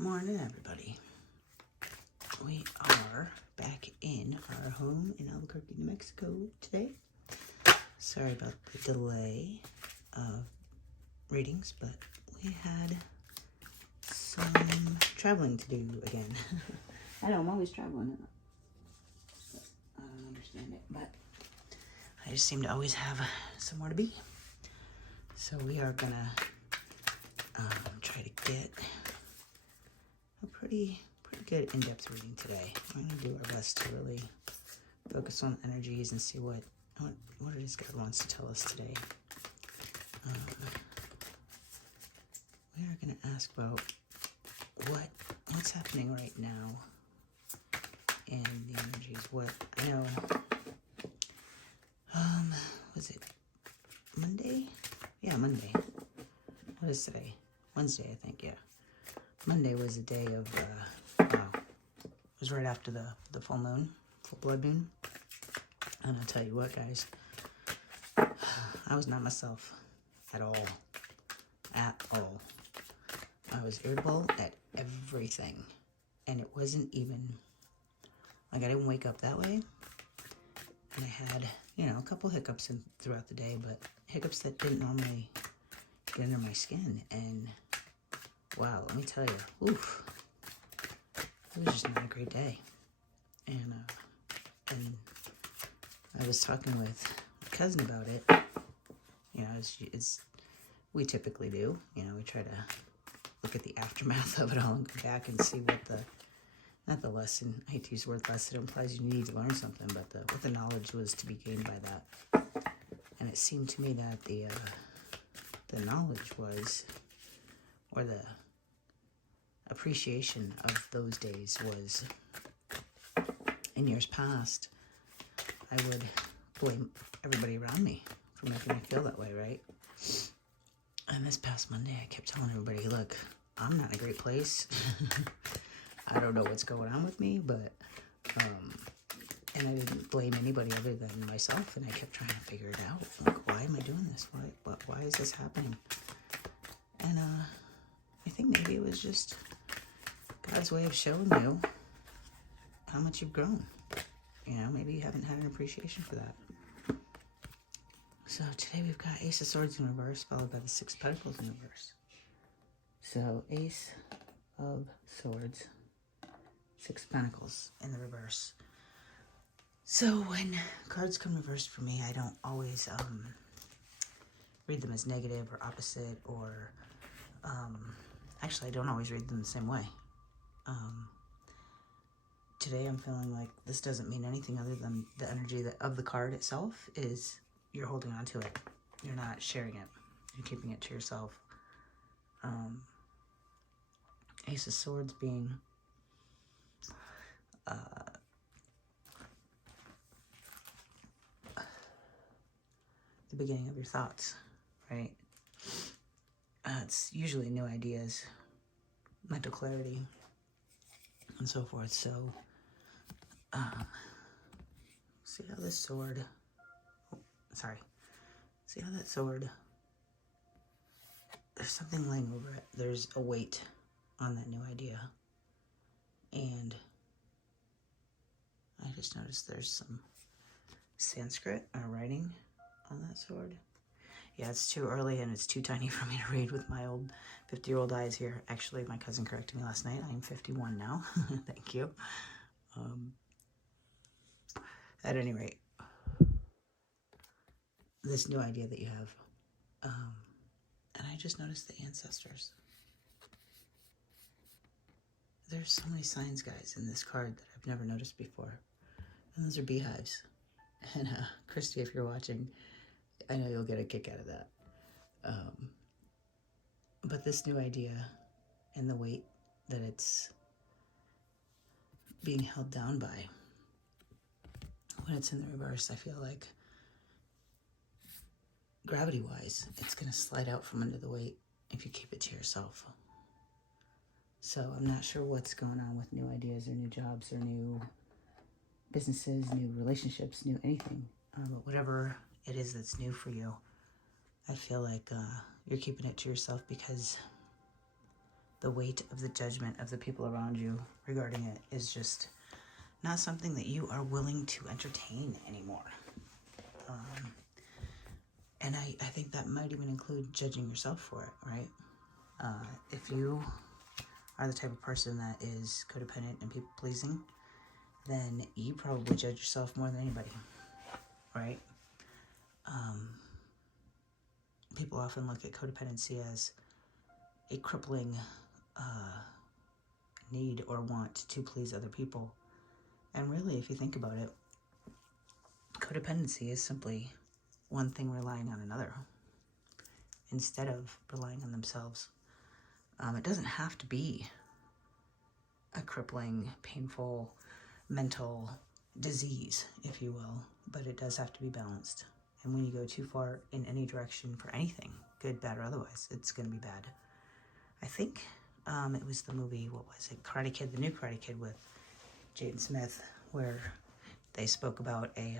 Morning, everybody. We are back in our home in Albuquerque, New Mexico today. Sorry about the delay of readings, but we had some traveling to do again. I know, I'm always traveling. I don't understand it, but I just seem to always have somewhere to be. So we are gonna try to get a pretty good in-depth reading today. We're going to do our best to really focus on energies and see what it is God wants to tell us today. We are going to ask about what's happening right now in the energies. What I know. Was it Monday? Yeah, Monday. What is today? Wednesday, I think. Yeah. Monday was a day of, it was right after the full moon, full blood moon. And I'll tell you what, guys, I was not myself at all. At all. I was irritable at everything. And it wasn't even, like, I didn't wake up that way. And I had, a couple hiccups throughout the day, but hiccups that didn't normally get under my skin. And wow, let me tell you, oof, it was just not a great day. And I was talking with my cousin about it. It's we typically do. We try to look at the aftermath of it all and go back and see not the lesson, I hate to use the word lesson, it implies you need to learn something, but what the knowledge was to be gained by that. And it seemed to me that the knowledge was, or the appreciation of those days was, in years past, I would blame everybody around me for making me feel that way, right? And this past Monday, I kept telling everybody, look, I'm not in a great place. I don't know what's going on with me, but, and I didn't blame anybody other than myself, and I kept trying to figure it out. Like, why am I doing this? Why is this happening? And, I think maybe it was just God's way of showing you how much you've grown. Maybe you haven't had an appreciation for that. So today we've got Ace of Swords in reverse, followed by the Six of Pentacles in reverse. So Ace of Swords, Six of Pentacles in the reverse. So when cards come reversed for me, I don't always read them as negative or opposite, or actually I don't always read them the same way. Today I'm feeling like this doesn't mean anything other than the energy of the card itself is you're holding on to it. You're not sharing it. You're keeping it to yourself. Ace of Swords being the beginning of your thoughts, right? It's usually new ideas, mental clarity, and so forth. So, see how that sword, there's something laying over it. There's a weight on that new idea. And I just noticed there's some Sanskrit or writing on that sword. Yeah, it's too early and it's too tiny for me to read with my old 50-year-old eyes here. Actually, my cousin corrected me last night. I am 51 now. Thank you. At any rate, this new idea that you have, and I just noticed the ancestors. There's so many signs, guys, in this card that I've never noticed before. And those are beehives. And Christy, if you're watching, I know you'll get a kick out of that. But this new idea and the weight that it's being held down by, when it's in the reverse, I feel like gravity-wise, it's going to slide out from under the weight if you keep it to yourself. So I'm not sure what's going on with new ideas or new jobs or new businesses, new relationships, new anything. But whatever it is that's new for you, I feel like you're keeping it to yourself because the weight of the judgment of the people around you regarding it is just not something that you are willing to entertain anymore. And I think that might even include judging yourself for it, right? If you are the type of person that is codependent and people-pleasing, then you probably judge yourself more than anybody, right? People often look at codependency as a crippling need or want to please other people. And really, if you think about it, codependency is simply one thing relying on another instead of relying on themselves. It doesn't have to be a crippling, painful, mental disease, if you will, but it does have to be balanced. And when you go too far in any direction for anything, good, bad, or otherwise, it's going to be bad. I think it was the movie, what was it, Karate Kid, the new Karate Kid with Jaden Smith, where they spoke about a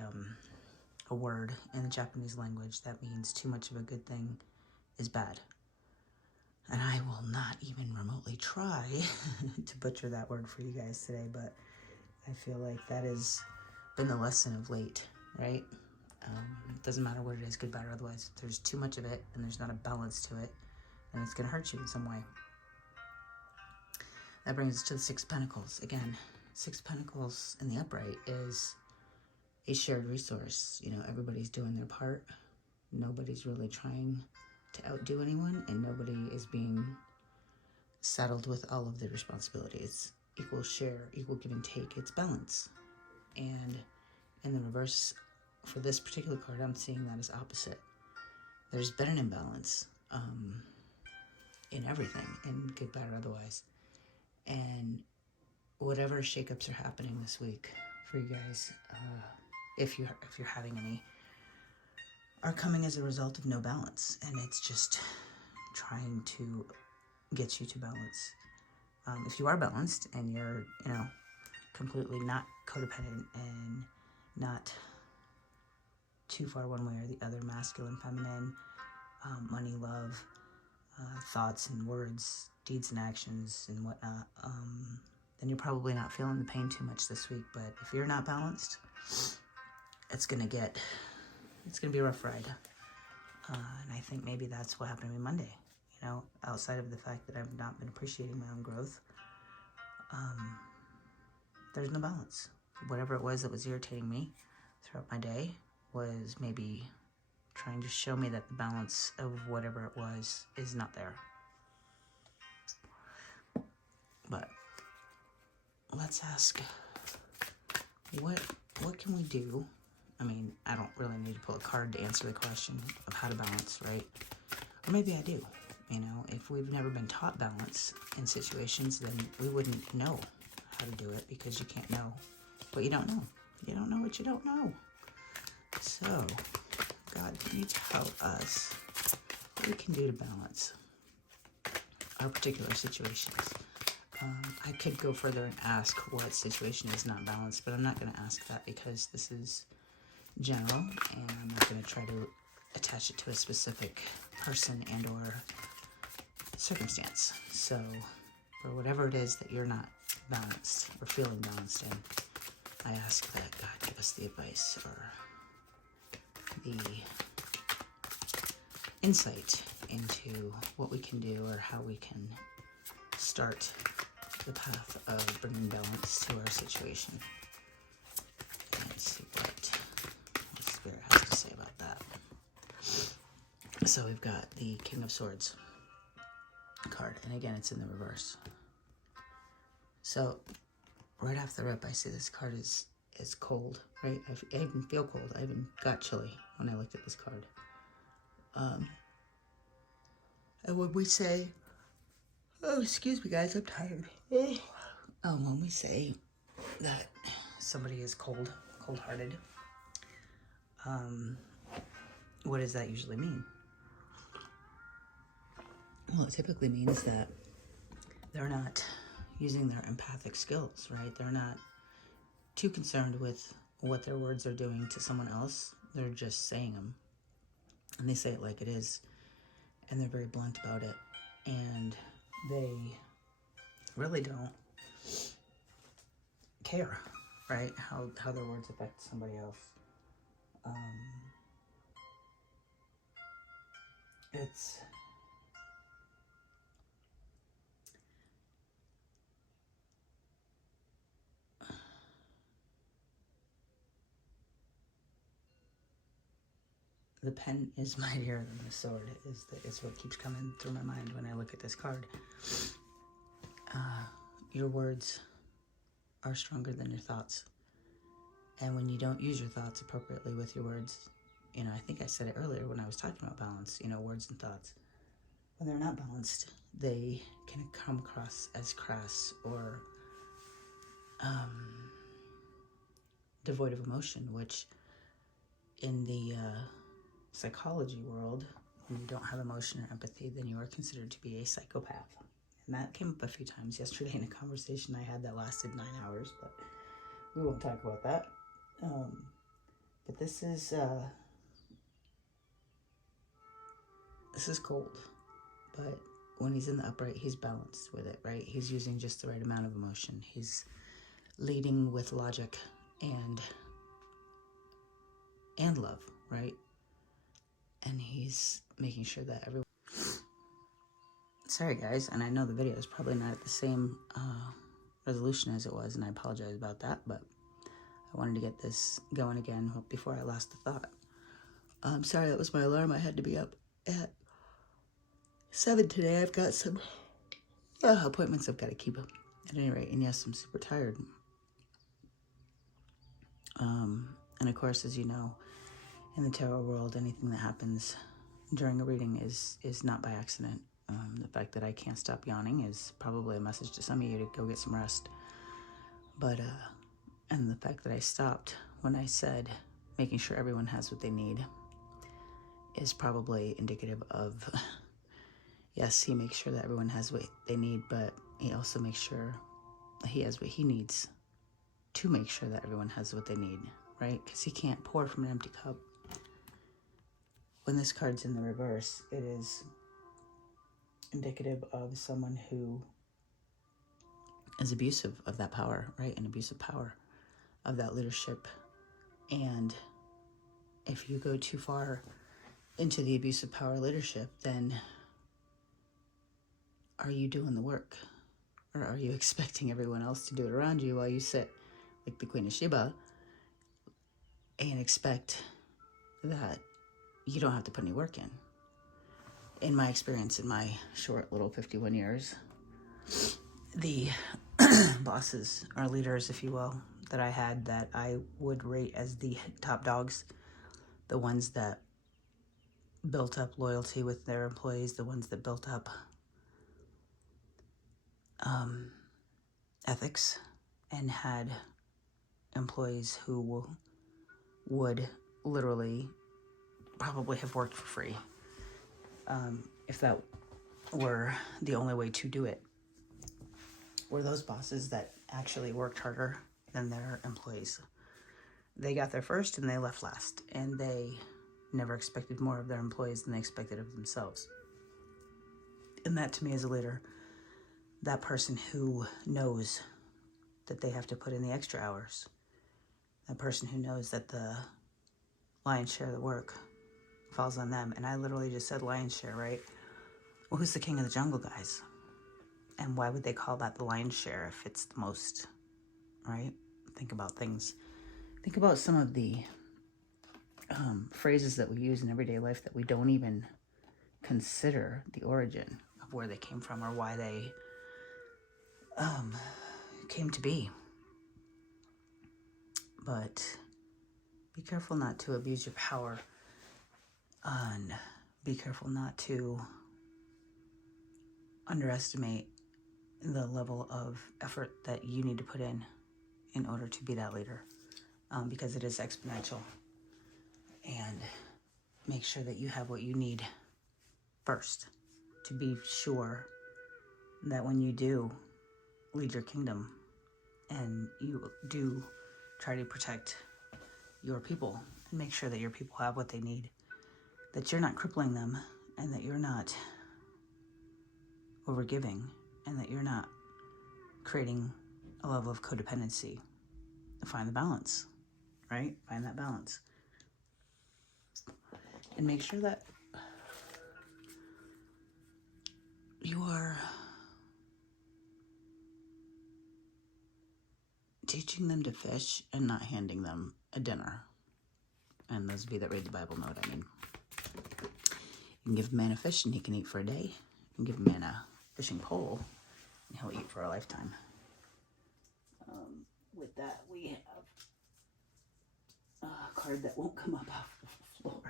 word in the Japanese language that means too much of a good thing is bad. And I will not even remotely try to butcher that word for you guys today, but I feel like that has been the lesson of late, right? It doesn't matter what it is, good, bad, or otherwise. If there's too much of it and there's not a balance to it, then it's going to hurt you in some way. That brings us to the Six of Pentacles. Again, Six of Pentacles in the upright is a shared resource. You know, everybody's doing their part. Nobody's really trying to outdo anyone, and nobody is being saddled with all of the responsibilities. Equal share, equal give and take. It's balance. And in the reverse, for this particular card, I'm seeing that as opposite. There's been an imbalance in everything, in good, bad, or otherwise. And whatever shakeups are happening this week for you guys, if you're having any, are coming as a result of no balance, and it's just trying to get you to balance. If you are balanced and you're, you know, completely not codependent and not too far one way or the other, masculine, feminine, money, love, thoughts and words, deeds and actions and whatnot, then you're probably not feeling the pain too much this week. But if you're not balanced, it's gonna be a rough ride. And I think maybe that's what happened to me Monday. You know, outside of the fact that I've not been appreciating my own growth, there's no balance. Whatever it was that was irritating me throughout my day was maybe trying to show me that the balance of whatever it was is not there. But let's ask, what can we do? I mean, I don't really need to pull a card to answer the question of how to balance, right? Or maybe I do. You know, if we've never been taught balance in situations, then we wouldn't know how to do it, because you can't know what you don't know. You don't know what you don't know. So, God, can you tell us what we can do to balance our particular situations? I could go further and ask what situation is not balanced, but I'm not going to ask that because this is general, and I'm not going to try to attach it to a specific person and or circumstance. So, for whatever it is that you're not balanced or feeling balanced in, I ask that God give us the advice or the insight into what we can do or how we can start the path of bringing balance to our situation. Let's see what the Spirit has to say about that. So we've got the King of Swords card, and again, it's in the reverse. So right off the rip, I see this card is cold, right? I even feel cold. I even got chilly when I looked at this card. And when we say, oh, excuse me, guys, I'm tired. When we say that somebody is cold-hearted, what does that usually mean? Well, it typically means that they're not using their empathic skills, right? They're not too concerned with what their words are doing to someone else. They're just saying them. And they say it like it is. And they're very blunt about it. And they really don't care, right? How their words affect somebody else. It's the pen is mightier than the sword is what keeps coming through my mind when I look at this card. Your words are stronger than your thoughts. And when you don't use your thoughts appropriately with your words, you know, I think I said it earlier when I was talking about balance, you know, words and thoughts. When they're not balanced, they can come across as crass or devoid of emotion, which in the psychology world, when you don't have emotion or empathy, then you are considered to be a psychopath. And that came up a few times yesterday in a conversation I had that lasted 9 hours, but we won't talk about that. But this is cold. But when he's in the upright, he's balanced with it, right? He's using just the right amount of emotion. He's leading with logic and love, right? And he's making sure that everyone... Sorry, guys, and I know the video is probably not at the same resolution as it was, and I apologize about that, but I wanted to get this going again before I lost the thought. Sorry, that was my alarm. I had to be up at 7 today. I've got some appointments I've got to keep up at any rate, and yes, I'm super tired. And of course, as you know, in the tarot world, anything that happens during a reading is not by accident. The fact that I can't stop yawning is probably a message to some of you to go get some rest. But, and the fact that I stopped when I said making sure everyone has what they need is probably indicative of, yes, he makes sure that everyone has what they need, but he also makes sure he has what he needs to make sure that everyone has what they need, right? Because he can't pour from an empty cup. When this card's in the reverse, it is indicative of someone who is abusive of that power, right? An abusive power of that leadership. And if you go too far into the abusive power leadership, then are you doing the work? Or are you expecting everyone else to do it around you while you sit like the Queen of Sheba and expect that you don't have to put any work in? In my experience, in my short little 51 years, the bosses or leaders, if you will, that I had that I would rate as the top dogs, the ones that built up loyalty with their employees, the ones that built up ethics and had employees who would literally probably have worked for free if that were the only way to do it, were those bosses that actually worked harder than their employees. They got there first and they left last, and they never expected more of their employees than they expected of themselves. And that, to me, as a leader, that person who knows that they have to put in the extra hours, that person who knows that the lion's share of the work falls on them. And I literally just said lion's share, right? Well, who's the king of the jungle, guys? And why would they call that the lion's share if it's the most, right? Think about things. Think about some of the phrases that we use in everyday life that we don't even consider the origin of where they came from or why they came to be. But be careful not to abuse your power, and be careful not to underestimate the level of effort that you need to put in order to be that leader, because it is exponential. And make sure that you have what you need first to be sure that when you do lead your kingdom and you do try to protect your people and make sure that your people have what they need, that you're not crippling them, and that you're not overgiving, and that you're not creating a level of codependency. Find the balance, right? Find that balance. And make sure that you are teaching them to fish and not handing them a dinner. And those of you that read the Bible know what I mean. You can give a man a fish and he can eat for a day. You can give a man a fishing pole and he'll eat for a lifetime. With that, we have a card that won't come up off the floor.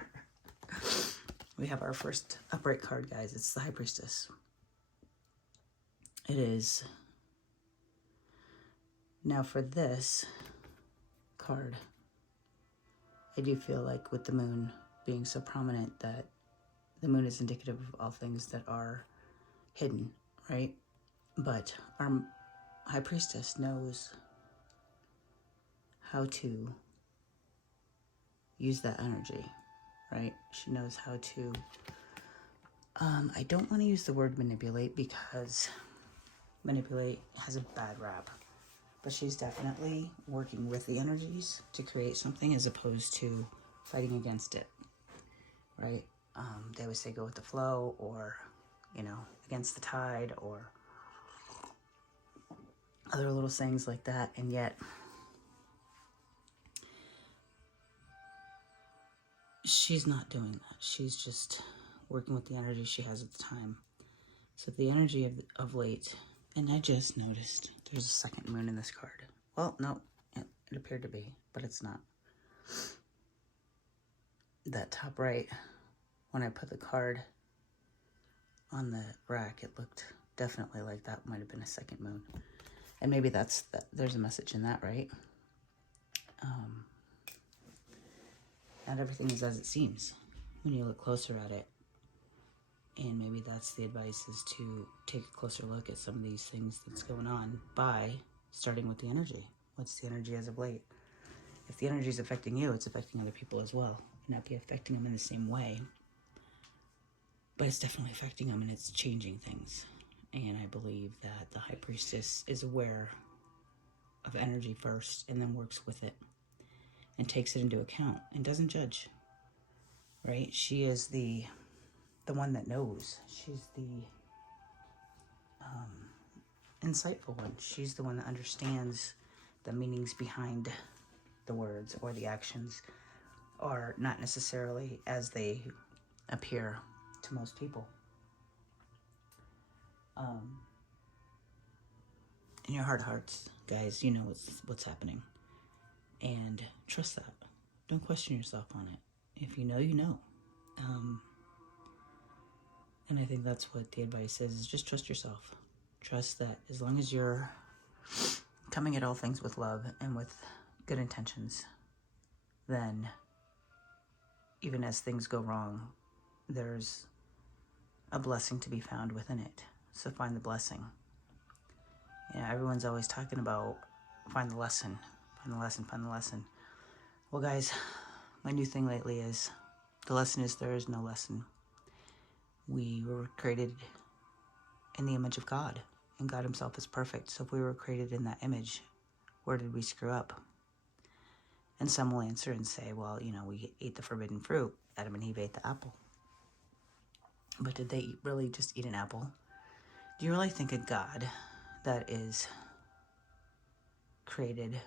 We have our first upright card, guys. It's the High Priestess. It is. Now for this card, I do feel like with the moon being so prominent that the moon is indicative of all things that are hidden, right? But our High Priestess knows how to use that energy, right? She knows how to, I don't want to use the word manipulate because manipulate has a bad rap, but she's definitely working with the energies to create something as opposed to fighting against it, right? They always say go with the flow, or, you know, against the tide, or other little sayings like that, and yet she's not doing that. She's just working with the energy she has at the time. So the energy of late, and I just noticed there's a second moon in this card. Well, no, it appeared to be, but it's not. That top right, when I put the card on the rack, it looked definitely like that might have been a second moon. And maybe there's a message in that, right? Not everything is as it seems when you look closer at it. And maybe that's the advice, is to take a closer look at some of these things that's going on by starting with the energy. What's the energy as of late? If the energy is affecting you, it's affecting other people as well. It may not be affecting them in the same way, but it's definitely affecting them, and it's changing things. And I believe that the High Priestess is aware of energy first and then works with it and takes it into account and doesn't judge, right? She is the one that knows. She's the insightful one. She's the one that understands the meanings behind the words, or the actions are not necessarily as they appear to most people. In your heart of hearts, guys, you know what's happening. And trust that. Don't question yourself on it. If you know, you know. And I think that's what the advice is just trust yourself. Trust that as long as you're coming at all things with love and with good intentions, then even as things go wrong, there's a blessing to be found within it. So find the blessing. Yeah, everyone's always talking about find the lesson, find the lesson, find the lesson. Well, guys, my new thing lately is the lesson is there is no lesson. We were created in the image of God, and God himself is perfect. So if we were created in that image, where did we screw up? And some will answer and say, well, you know, we ate the forbidden fruit. Adam and Eve ate the apple. But did they really just eat an apple? Do you really think a God that is created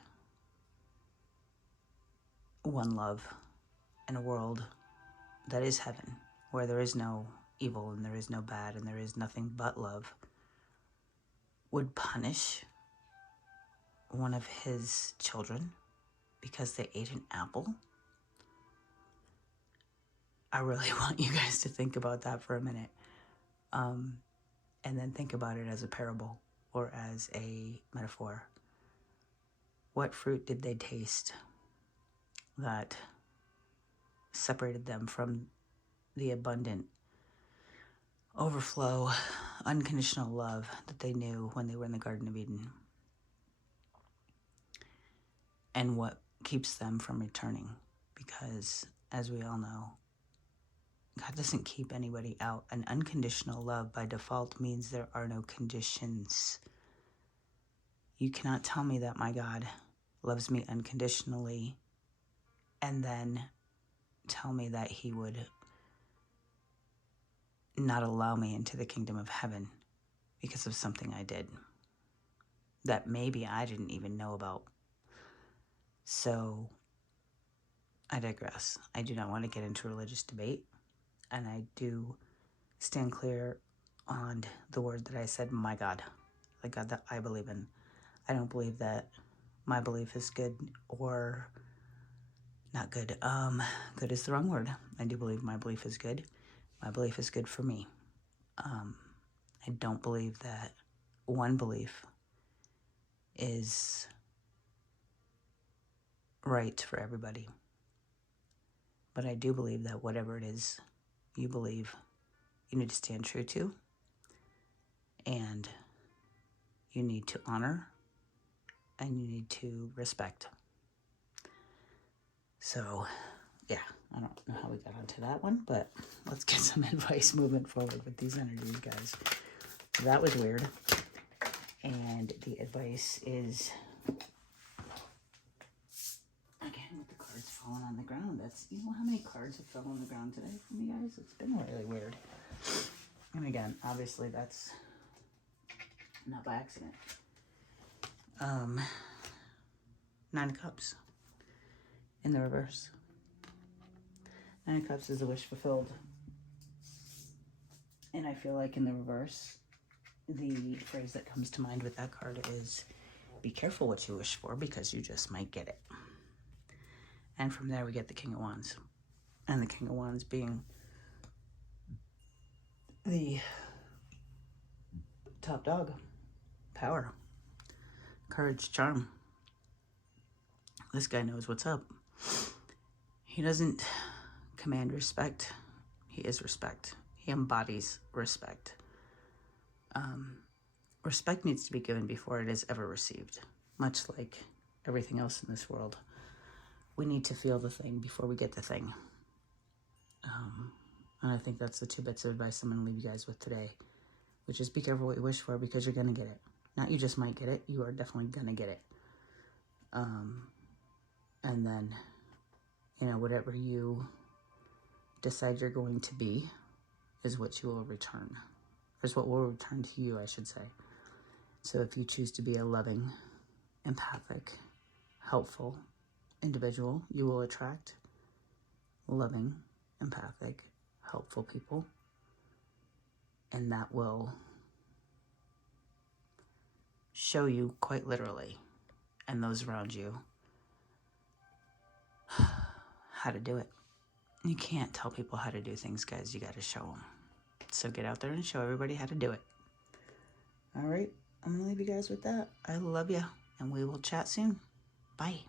one love in a world that is heaven, where there is no evil and there is no bad and there is nothing but love, would punish one of his children because they ate an apple? I really want you guys to think about that for a minute. And then think about it as a parable or as a metaphor. What fruit did they taste that separated them from the abundant overflow, unconditional love that they knew when they were in the Garden of Eden? And what keeps them from returning? Because, as we all know, God doesn't keep anybody out. An unconditional love by default means there are no conditions You cannot tell me that my God loves me unconditionally and then tell me that he would not allow me into the kingdom of heaven because of something I did that maybe I didn't even know about. So I digress. I do not want to get into religious debate, and I do stand clear on the word that I said, my God, the God that I believe in. I don't believe that my belief is good or not good. Good is the wrong word. I do believe my belief is good. My belief is good for me. I don't believe that one belief is right for everybody. But I do believe that whatever it is you believe, you need to stand true to, and you need to honor, and you need to respect. So, yeah, I don't know how we got onto that one, but let's get some advice moving forward with these energies, guys. That was weird. And the advice is, again, with the cards falling on the ground. That's, you know how many cards have fallen on the ground today for me, guys? It's been really weird. And again, obviously that's not by accident. 9 of Cups in the reverse. 9 of Cups is a wish fulfilled. And I feel like in the reverse, the phrase that comes to mind with that card is, be careful what you wish for because you just might get it. And from there we get the King of Wands. And the King of Wands being the top dog. Power. Courage. Charm. This guy knows what's up. He doesn't command respect. He is respect. He embodies respect. Respect needs to be given before it is ever received. Much like everything else in this world. We need to feel the thing before we get the thing. And I think that's the 2 bits of advice I'm going to leave you guys with today. Which is, be careful what you wish for because you're going to get it. Not you just might get it. You are definitely going to get it. And then, you know, whatever you decide you're going to be is what you will return. Is what will return to you, I should say. So if you choose to be a loving, empathic, helpful individual, you will attract loving, empathic, helpful people. And that will show you quite literally, and those around you, how to do it. You can't tell people how to do things, guys. You got to show them. So get out there and show everybody how to do it. All right. I'm going to leave you guys with that. I love you, and we will chat soon. Bye.